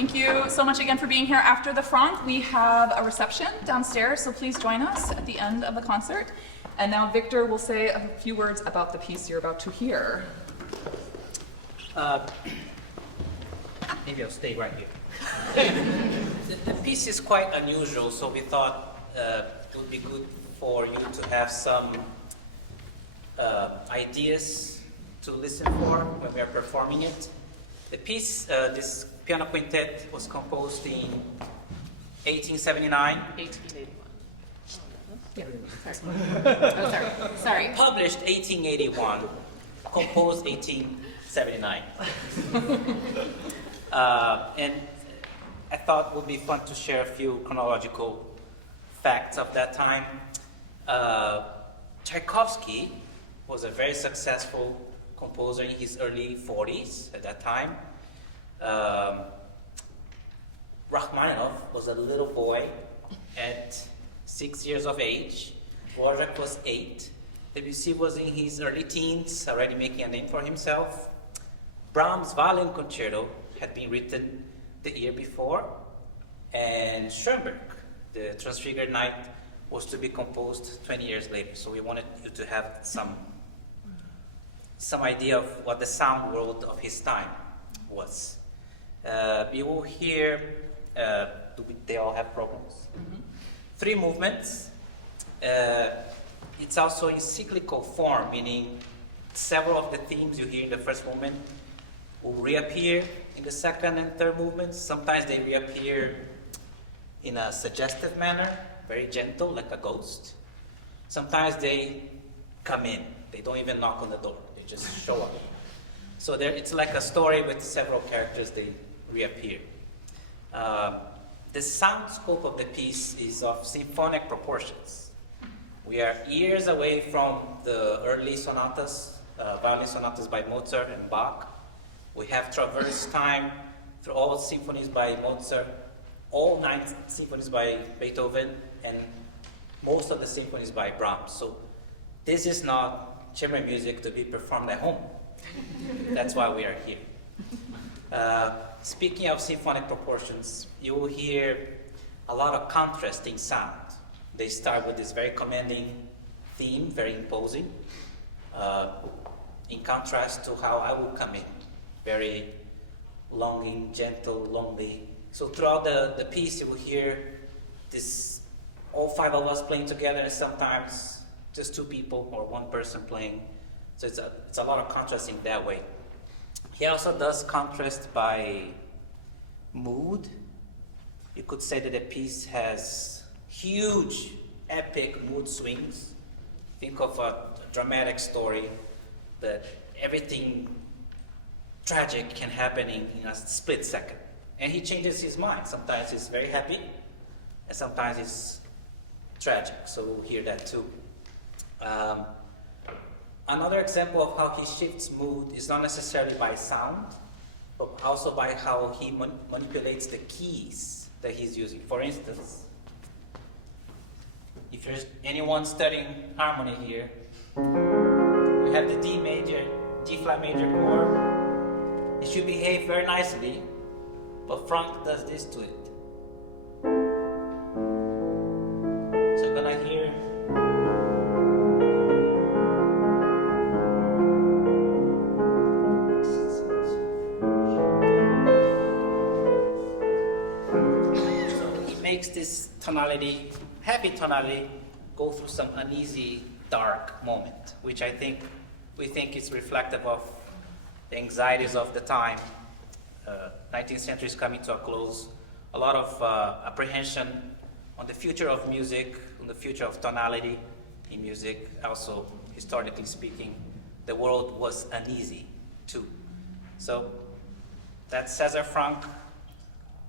Thank you so much again for being here. After the Franck, we have a reception downstairs, so please join us at the end of the concert. And now Victor will say a few words about the piece you're about to hear. Maybe I'll stay right here. The piece is quite unusual, so we thought it would be good for you to have some ideas to listen for when we are performing it. The piece, this piano quintet, was composed in 1879. 1881. Yeah. Sorry. Published 1881. Composed 1879. And I thought it would be fun to share a few chronological facts of that time. Tchaikovsky was a very successful composer in his early 40s at that time. Rachmaninoff was a little boy at 6 years of age. Dvorak was 8. Debussy was in his early teens, already making a name for himself. Brahms' Violin Concerto had been written the year before, and Schoenberg, the Transfigured Night, was to be composed 20 years later. So we wanted you to have some idea of what the sound world of his time was. You will hear, they all have problems? Mm-hmm. 3 movements. It's also in cyclical form, meaning several of the themes you hear in the first movement will reappear in the second and third movements. Sometimes they reappear in a suggestive manner, very gentle, like a ghost. Sometimes they come in. They don't even knock on the door. They just show up. So it's like a story with several characters. They reappear. The sound scope of the piece is of symphonic proportions. We are years away from the early sonatas, violin sonatas by Mozart and Bach. We have traversed time through all symphonies by Mozart, all 9 symphonies by Beethoven, and most of the symphonies by Brahms. So this is not chamber music to be performed at home. That's why we are here. Speaking of symphonic proportions, you will hear a lot of contrasting sound. They start with this very commanding theme, very imposing, in contrast to how I will come in, very longing, gentle, lonely. So throughout the piece, you will hear this, all 5 of us playing together, and sometimes just 2 people or 1 person playing. So it's a lot of contrasting that way. He also does contrast by mood. You could say that the piece has huge, epic mood swings. Think of a dramatic story that everything tragic can happen in a split second. And he changes his mind. Sometimes he's very happy, and sometimes he's tragic. So we'll hear that too. Another example of how he shifts mood is not necessarily by sound, but also by how he manipulates the keys that he's using. For instance, if there's anyone studying harmony here, we have the D major, G flat major chord. It should behave very nicely, but Franck does this to it. So you're gonna hear. So he makes this tonality, happy tonality, go through some uneasy, dark moment, which we think is reflective of the anxieties of the time. 19th century is coming to a close. A lot of apprehension on the future of music, on the future of tonality in music. Also, historically speaking, the world was uneasy too. So that's César Franck,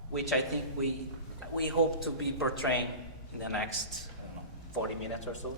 which I think we hope to be portraying in the next 40 minutes or so.